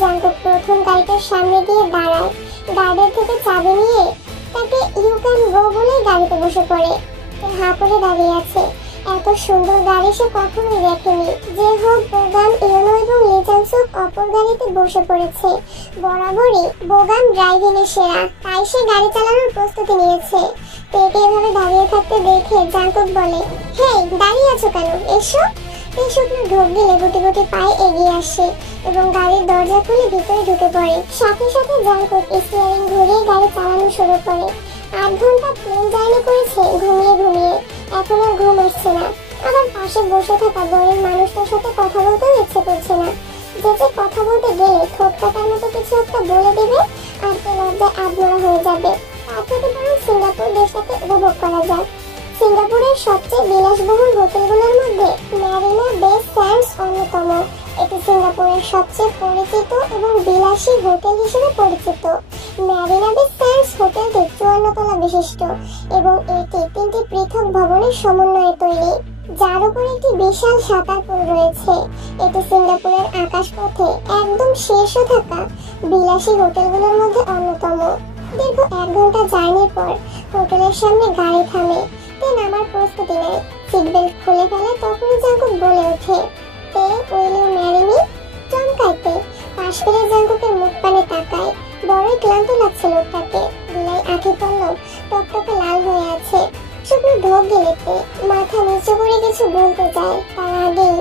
জাঙ্কুক প্রথম গাড়িটার সামনে গিয়ে দাঁড়ায়। গার্ডের থেকে চাবি নিয়ে তাকে ইউ ক্যান গো বলে গাড়িতে বসে পড়ে। হা করে দাঁড়িয়ে আছে। এত সুন্দর গাড়ি সে কখনোই দেখেনি। যে হোক বোগাম, ইয়োনো এবং লিজানসুক অপর গাড়িতে বসে পড়েছে। বরাবরই বোগাম ড্রাইভিং এ সেরা, তাই সে গাড়ি চালানোর প্রস্তুতি নিয়েছে। তেকে এভাবে দাঁড়িয়ে থাকতে দেখে জাঙ্কুক বলে, হেই দাঁড়িয়ে আছো কেন, এসো। এই শুকনো ঢোক গিলে গুটি গুটি পায়ে এগিয়ে আসে এবং গাড়ির দরজা খুলে ভিতরে ঢুকে পড়ে। সাথে সাথে জাঙ্কুক স্টিয়ারিং ঘুরিয়ে গাড়ি চালানো শুরু করে। 8 ঘন্টা প্লেন জার্নি করেছে ঘুমিয়ে ঘুমিয়ে, এখন আর ঘুম আসছে না। আবার পাশে বসে থাকা বোরিং মানুষটার সাথে কথা বলতেও ইচ্ছে করছে না। যে কথা বলতে গেলে ঠোঁট কাটার মতো কিছু একটা বলে দিবে আর তো লজ্জায় আধমরা হয়ে যাবে। তার থেকে বরং সিঙ্গাপুর দেশটাকে উপভোগ করা যায়। সিঙ্গাপুরের সবচেয়ে বিলাসবহুল হোটেলগুলোর মধ্যে ম্যারিনা বে স্যান্ডস অন্যতম। এটি সিঙ্গাপুরের সবচেয়ে পরিচিত এবং বিলাসী হোটেল হিসেবে পরিচিত। ম্যারিনা বে স্যান্ডস হোটেলটি 54 তলা বিশিষ্ট এবং এটি 3টি পৃথক ভবনের সমন্বয়ে তৈরি, যার উপর একটি বিশাল সাঁতার পুল রয়েছে। এটি সিঙ্গাপুরের আকাশপথে একদম শীর্ষে থাকা বিলাসী হোটেলগুলোর মধ্যে অন্যতম। দীর্ঘ 1 ঘন্টা জার্নির পর হোটেলের সামনে গাড়ি থামে। তে নামার প্রস্তুতি নেয়। সিট বেল্ট খুলে ফেলে। তখনই জাঙ্কুক বলে ওঠে, তে উইল ইউ ম্যারি মি? চমকাইতে পাশ ফিরে জাঙ্কুকের মুখ পানে তাকায়। বড়ই ক্লান্ত লাগছে লোকটাকে। বিলাই আঁখি পল্লব টকটকে লাল হয়ে আছে। শুকনো ঢোক গিলেতে মাথা নিচু করে কিছু বলতে যায়, তার আগেই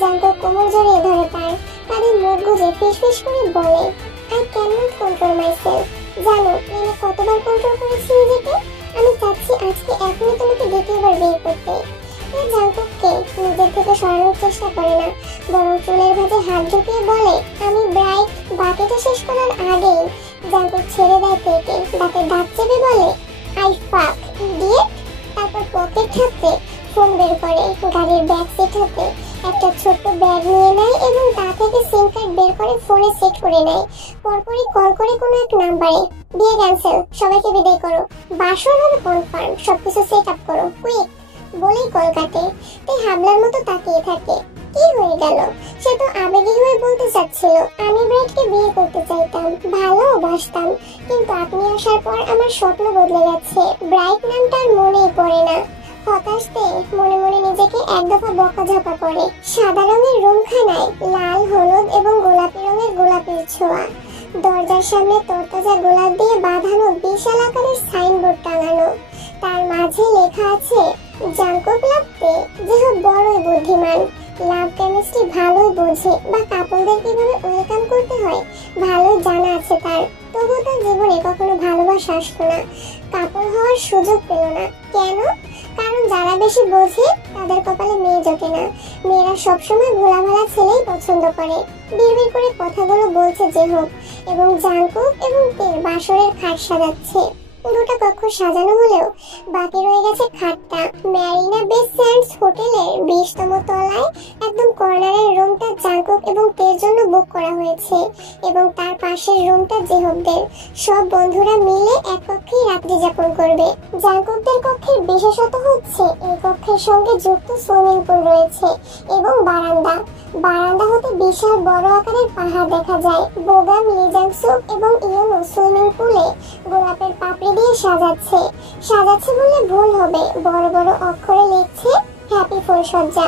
জাঙ্কুক কোমর জড়িয়ে ধরে তার কাঁধে মুখ গুজে ফিসফিস করে বলে, I can not control myself. জানো প্লেনে কতবার কন্ট্রোল করেছি নিজেকে। আমি চাচ্ছি আজকে এখনই তোমাকে দ্বিতীয়বার বিয়ে করতে। জাঙ্কুককে নিজের থেকে সরানোর চেষ্টা করে না, বরং চুলের ভাঁজে হাত ঢুকিয়ে বলে, আমি ব্রাইট। বাকিটা শেষ করার আগেই জাঙ্কুক ছেড়ে দেয় তেকে। দাঁতে দাঁত চেপে বলে, আই ফাক ইডিয়েট। তারপর পকেট হাতে ফোন বের করে গাড়ির ব্যাক সিট হাতে একটা ছোট্ট ব্যাগ নিয়ে নেয় এবং তা থেকে সিম কার্ড বের করে ফোনে সেট করে নেয়। পরপরই কল করে কোনো এক নাম্বারে, বিয়ে ক্যান্সেল, সবাইকে বিদায় করো, বাসর হবে কনফার্ম, সবকিছু সেট আপ করো কুইক বলেই কল কাটে। তাই হাবলার মতো তাকিয়ে থাকে। কি হয়ে গেল? সে তো আবেগী হয়ে বলতে চাচ্ছিল, আমি ব্রাইটকে বিয়ে করতে চাইতাম, ভালোবাসতাম, কিন্তু আপনি আসার পর আমার স্বপ্ন বদলে গেছে। ব্রাইট নামটা আর মনেই পড়ে না। হতাশতে মনে মনে নিজেকে এক দফা বকাঝকা করে। সাদা রঙের রুমখানায় লাল, হলুদ এবং গোলাপি রঙের গোলাপের ছোঁয়া। দরজার সামনে তরতাজা গোলাপ দিয়ে বাঁধানো বিশাল আকারের সাইনবোর্ড টাঙানো। তার মাঝে লেখা আছে, জাঙ্কুক লাগতে যে বড়ই বুদ্ধিমান, লাভ কেমিস্ট্রি ভালোই বোঝে, বা কাপলদের কিভাবে ওয়েলকাম করতে হয় ভালোই জানা আছে তার। তবুও তার জীবনে কখনো ভালোবাসা আসতো না, কাপল হওয়ার সুযোগ পেল না। কেন? কারণ যারা বেশি বোঝে তাদের কপালে মেয়ে জোটে না। মেয়েরা সবসময় ভোলা ভালা ছেলেই পছন্দ করে। বিড়বিড় করে কথাগুলো বলছে জেহব, এবং জাংকুক এবং তের বাসরের খাট সাজাচ্ছে। পুরোটা কক্ষ সাজানো হলেও বাকি রয়ে গেছে খাটটা। ম্যারিনা বে স্যান্ডস হোটেলের 20তম তলায় একদম কর্নারের রুমটা জাংকুক এবং তের জন্য বুক করা হয়েছে, এবং তার পাশের রুমটা জেহবদের। সব বন্ধুরা মিলে এক কক্ষেই রাত্রি যাপন করবে। জাংকুকদের কক্ষের বিশেষত হচ্ছে এই কক্ষের সঙ্গে যুক্ত সুইমিং পুল রয়েছে এবং বারান্দা। বারান্দা হতে বিশাল বড় আকারের পাহাড় দেখা যায়। বোগাম, লিজাংসুক এবং ইয়োনো সুইমিং পুলে গোলাপের পাপড়ি দিয়ে সাজাচ্ছে। সাজাচ্ছে বললে ভুল হবে, বড় বড় অক্ষরে লিখছে হ্যাপি ফুলসজ্জা।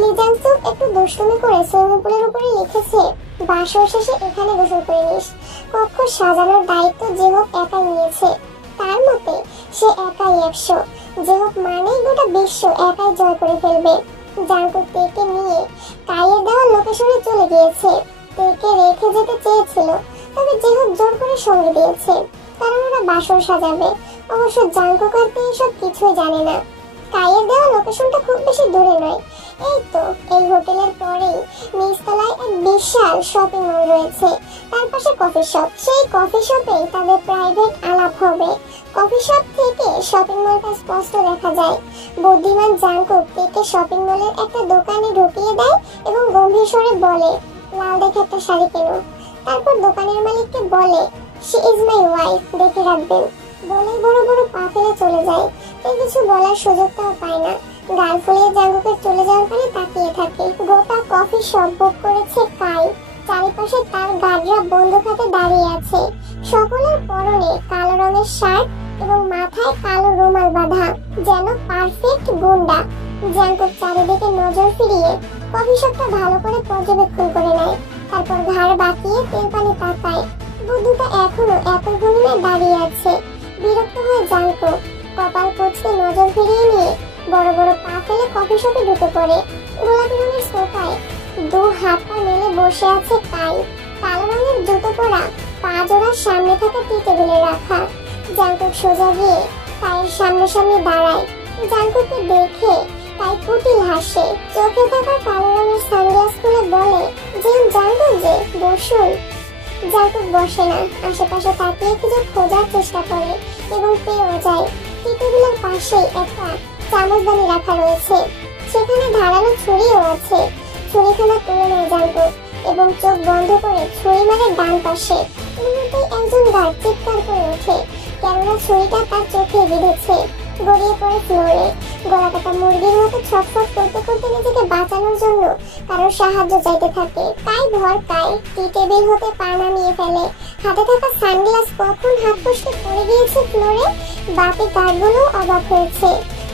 লিজাংসুক একটু দুষ্টুমি করে সুইমিং পুলের উপরে লিখেছে বাসর শেষে এখানে গোসল করে নিস। কক্ষ সাজানোর দায়িত্ব জেহব একাই নিয়েছে। তার মতে সে একাই 100। জেহব মানেই গোটা বিশ্ব একাই জয় করে ফেলবে। জাংকুক তেকে নিয়ে কাইয়ের দেওয়া লোকেশনে চলে গিয়েছে। তেকে রেখে যেতে চেয়েছিল, তবে জেহব জোর করে সঙ্গে দিয়েছে, কারণ ওরা বাসর সাজাবে। অবশ্য জাংকুক আর তে এসব কিছুই জানে না। কাইয়ের দেওয়া লোকেশনটা খুব বেশি দূরে নয়। এই তো এই হোটেলের পরেই নিচতলায় এক বিশাল শপিং মল রয়েছে, তার পাশে কফি শপ। সেই কফি শপে তাদের প্রাইভেট আলাপ হবে। কফি শপ থেকে শপিং মলটা স্পষ্ট দেখা যায়। বুদ্ধিমান জাংকুক তেকে শপিং মলের একটা দোকানে ঢুকিয়ে দেয় এবং গম্ভীর স্বরে বলে, লাল দেখে একটা শাড়ি কেনো। তারপর দোকানের মালিককে বলে, শি ইজ মাই ওয়াইফ, দেখে রাখবেন। বলেই বড় বড় পা ফেলে চলে যায়। তাই কিছু বলার সুযোগটাও পায় না। গাল ফুলিয়ে জাংকুকের চলে যাওয়ার পানে তাকিয়ে থাকে। গোটা কফি শপ বুক করেছে কাই। চারিপাশে তার গার্ডরা বন্দুক হাতে দাঁড়িয়ে আছে। সকলের পরনে কালো রঙের শার্ট এবং মাথায় কালো রুমাল বাঁধা, যেন পারফেক্ট গুন্ডা। জাংকুক চারিদিকে নজর ফিরিয়ে কফি শপটা ভালো করে পর্যবেক্ষণ করে নেয়। তারপর ঘাড় বাঁকিয়ে তেল পানি তাকায়। বুদ্ধুটা এখনো একই ভঙ্গিমায় দাঁড়িয়ে আছে। বিরক্ত হয়ে জাংকুক কপাল কুঁচকে নজর ফিরিয়ে নিয়ে বড় বড় পা ফেলে কফি শপে ঢুকে পড়ে। গোলাপি রঙের সোফায় 2 হাত পা মেলে বসে আছে কাই। কালো রঙের জুতো পরা পা জোড়ার সামনে থাকা টি টেবিলে রাখা। জাংকুক সোজা গিয়ে কাইয়ের সামনে সামনে দাঁড়ায়। জাংকুককে দেখে কাই কুটিল হাসে। চোখে থাকা কালো রঙের সানগ্লাস খুলে বলে, যে জাংকুক যে, বসুন। জাংকুক বসে না, আশেপাশে তাকিয়ে কিছু খোঁজার চেষ্টা করে এবং পেয়েও যায়। টি টেবিলের পাশেই একটা চামচদানি রাখা রয়েছে, সেখানে ধারালো ছুরিও আছে। ছুরিখানা তুলে নেয় জাংকুক এবং চোখ বন্ধ করে ছুরি মারে ডান পাশে। মুহূর্তেই একজন গার্ড চিৎকার করে ওঠে, কেননা ছুরিটা তার চোখে বিঁধেছে। গড়িয়ে পড়ে ফ্লোরে। গলাকাটা মুরগির মতো ছটফট করতে করতে নিজেকে বাঁচানোর জন্য কারোর সাহায্য চাইতে থাকে। কাই ভরকায় টি টেবিল হতে পা নামিয়ে ফেলে। হাতে থাকা সানগ্লাস কখন হাত ফসকে পড়ে গিয়েছে ফ্লোরে। বাকি গার্ডগুলো অবাক হয়েছে।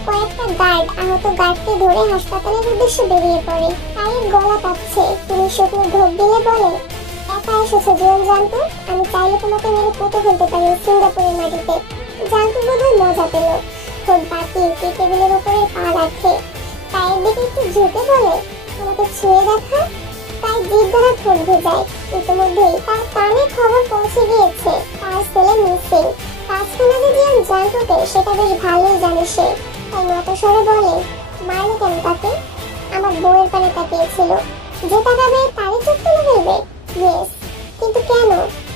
কয়েকটা গার্ড আহত গার্ডকে ধরে হাসপাতালের উদ্দেশ্যে বেরিয়ে পড়ে। কাইয়ের গলা কাঁপছে। তিনি শুকনো ঢোক গিলে বলে, একা এসেছো জীবন জানতো, আমি চাইলে তোমাকে মেরে পুঁতে ফেলতে পারি সিঙ্গাপুরের মাটিতে। জানতো বোধহয় মজা পেল। ঠোঁট বাঁকিয়ে টি টেবিলের উপরে পা রাখে। কাইয়ের দিকে একটু ঝুঁকে বলে, আমাকে ছুঁয়ে দেখা। কাই জিভ দ্বারা ঠোঁট ভেজায়। ইতিমধ্যেই তার কানে খবর পৌঁছে গিয়েছে তার ছেলে মিসিং। কাজখানা যে জীবন জানতোকে সেটা বেশ ভালোই জানে সে। তাই মতো স্বরে বলে, মারলে কেন তাকে? আমার বউয়ের পানে তাকিয়েছিল। যে তাকাবে তারই চোখ তুলে ফেলবে? ইয়েস, কিন্তু কেন?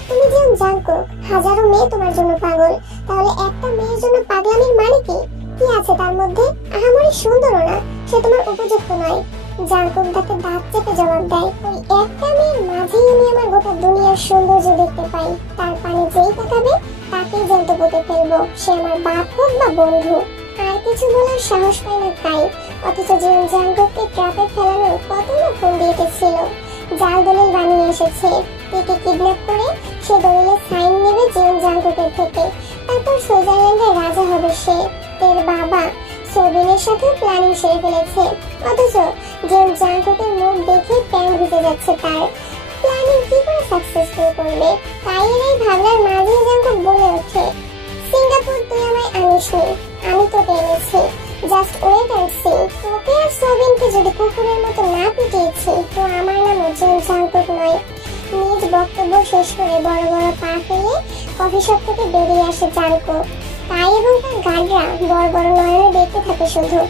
তুমি যেমন জানতো হাজারো মেয়ে তোমার জন্য পাগল, তাহলে একটা মেয়ের জন্য পাগলামির মানে কি? কি আছে তার মধ্যে? আহামরি সুন্দরও না, সে তোমার উপযুক্ত নয়। জাংকুক তাকে দাঁত চেপে জবাব দেয়, ওই একটা মেয়ের মাঝেই আমি আমার গোটা দুনিয়ার সৌন্দর্য দেখতে পাই। তার পানে যেই তাকাবে তাকেই জ্যান্ত পুঁতে ফেলবো, সে আমার বাপ হোক বা বন্ধু। আর কিছু বলার সাহস পায় না কাই। অথচ জীবন জাংকুককে ট্র্যাপে ফেলানোর কত না ফোন দিয়ে এসেছিল। জাল দলিল বানিয়ে এসেছে। তেকে কিডন্যাপ করে সে দলিলে সাইন নেবে জীবন জাংকুকের থেকে। তারপর সুইজারল্যান্ডের রাজা হবে সে। তের বাবা সোবিনের সাথে প্ল্যানিং সেরে ফেলেছে। অথচ জীবন জাংকুকের মুখ দেখে প্যান্ট ভিজে যাচ্ছে তার। প্ল্যানিং কি করে সাকসেসফুল করবে? কাইয়ের এই ভাবনার মাঝেই জাংকুক বলে ওঠে, সিঙ্গাপুর তুই আমায় আনিসনি, আমি তোকে এনেছি। Just wait and see. তোকে আর সোবিনকে যদি কুকুরের মতো না পিটিয়েছি তো আমার নাম জেন জাংকুক নয়। নিজ বক্তব্য শেষ করে বড় বড় পা ফেলে কফি শপ থেকে বেরিয়ে আসে জাংকুক। তাই এবং তার গার্ডরা বড় বড় নয়নে দেখতে থাকে শুধু।